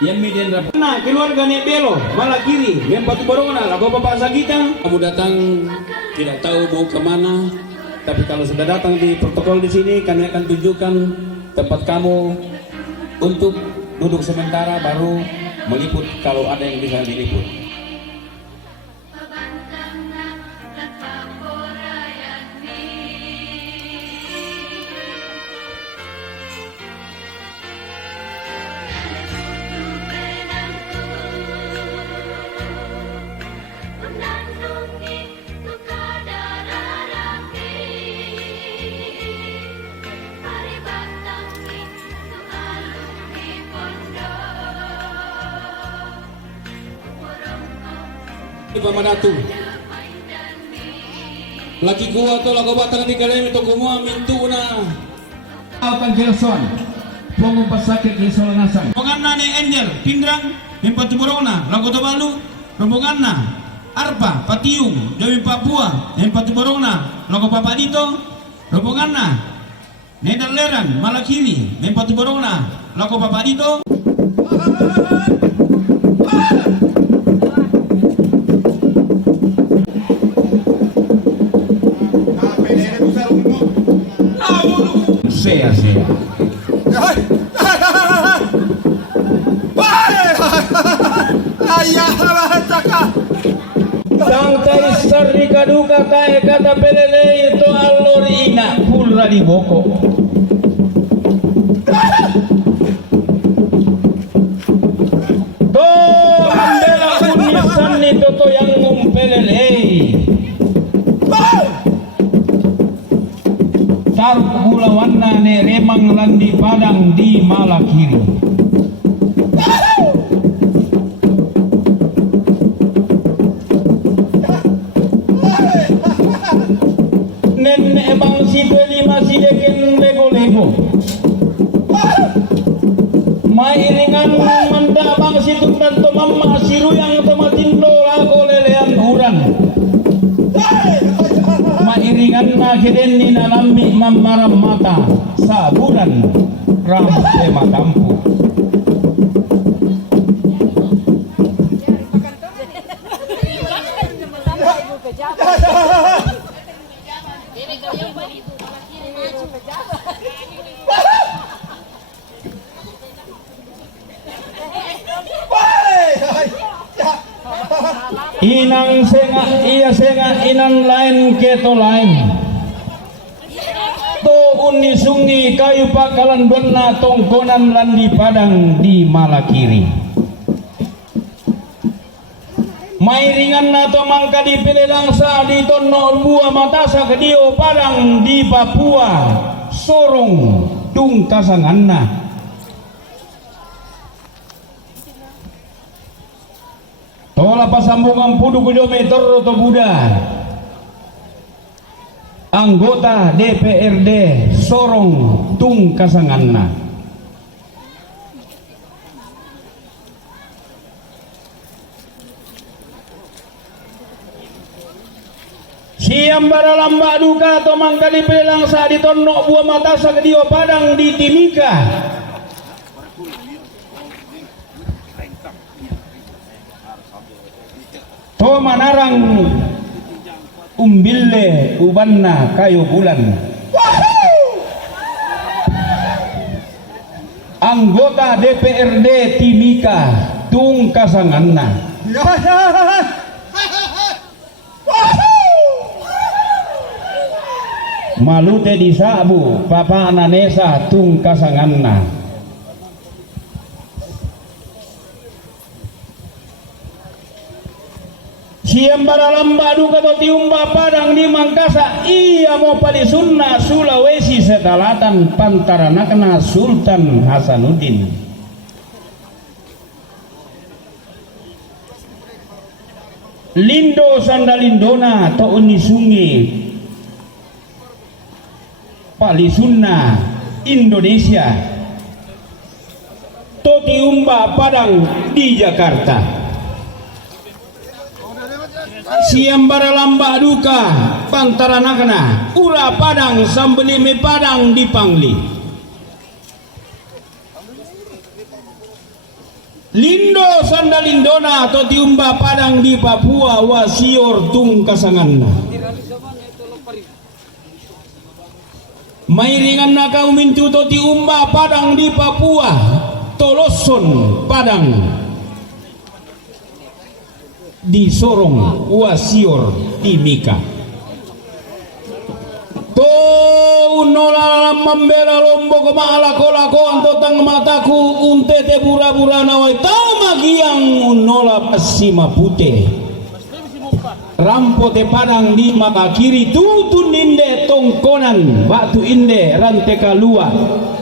yang median rapat. Nah, keluarga nih belo, malah kiri, yang batu borona, lagu bapak Sagita. Kamu datang tidak tahu mau kemana, tapi kalau sudah datang di protokol di sini, kami akan tunjukkan tempat kamu untuk duduk sementara, baru meliput kalau ada yang bisa diliput. Pamanatu laki kuat to lago batang di kalem to kumua mintuna Alkan Gelson Pongong pasakit di Solanasan rombongan ni Angel Pindrang Mempatu Borona lago to balu rombongan na Arpa Patiung Dewi Papua Mempatu Borona lago Papa Dito rombongan na Nederleran Malakiri Mempatu Borona lago Papa Dito. Sea. Sangkai sarri kaduka kaya kata pelele itu alor ina pulra di boko. To mandela unisan itu to yang ngumpelele. Tarkulawanna ne remang landi padang di Malakiri. Nenek bang si beli masih deken lego-lego. Mairingan manda bang si tundan to mamma siru yang tomatin dola kolelean huran. Mairingan na keden ni nalami mamaram mata saburan rambut tema kampu. Inang senga iya senga inang lain keto lain to uni sungi kayu pakalan donna tongkonan landi padang di Malakiri mairingan na to mangka di Pilelangsa di Tono Bua Matasa kedio padang di Papua Sorong tung kasanganna tola pasambungan pudu kilometer to Buddha anggota DPRD Sorong tung kasanganna siambara lamba duka to mangka di Pilelangsa di Tono Bua Matasa kedio padang di Timika to manarang umbille ubanna kayu bulan anggota DPRD Timika tung kasanganna malute disabu papa ananesa tung kasanganna siambara lamba duka to tiumba padang di Mangkasa iya mau palisunna Sulawesi Selatan pantaranakna Sultan Hasanuddin lindo sandalindona to uni sungi palisunna Indonesia to tiumba padang di Jakarta siambara lamba duka pantaranakna ula padang sambelime padang dipangli Lindo Sandalindona atau tiumba padang di Papua wasior tung kasanganna. Mairingan na kau mintu to tiumba padang di Papua toloson padang di Sorong wasior di Mika. To unola membela lombo kemala kolako antotang mataku unte te pura-pura nawai tau magiang unola pasima pute rampo te padang di mata kiri tutun inde tongkonan batu inde rante kalua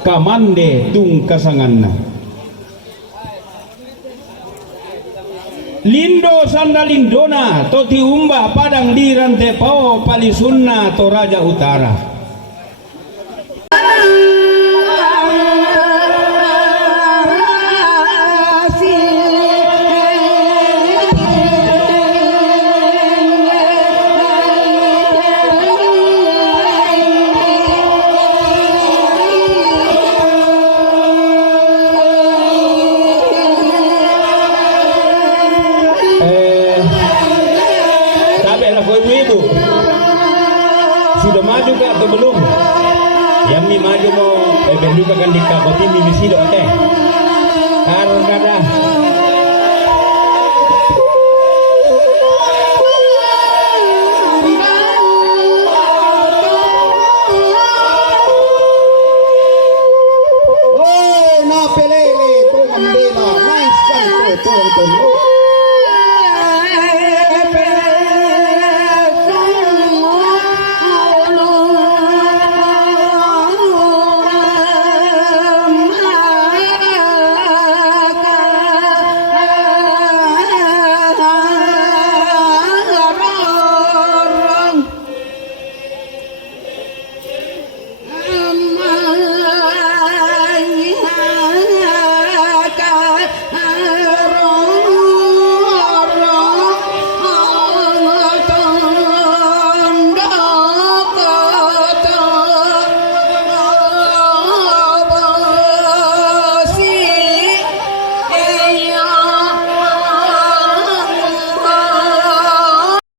kamande tung kasanganna. Lindo Sandalindona to tiumba padang di rante pao palisunna to Raja Utara. Ibu sudah maju ke atau belum? Yang mi maju mau juga kan di kapal ini misi dong teh. Karena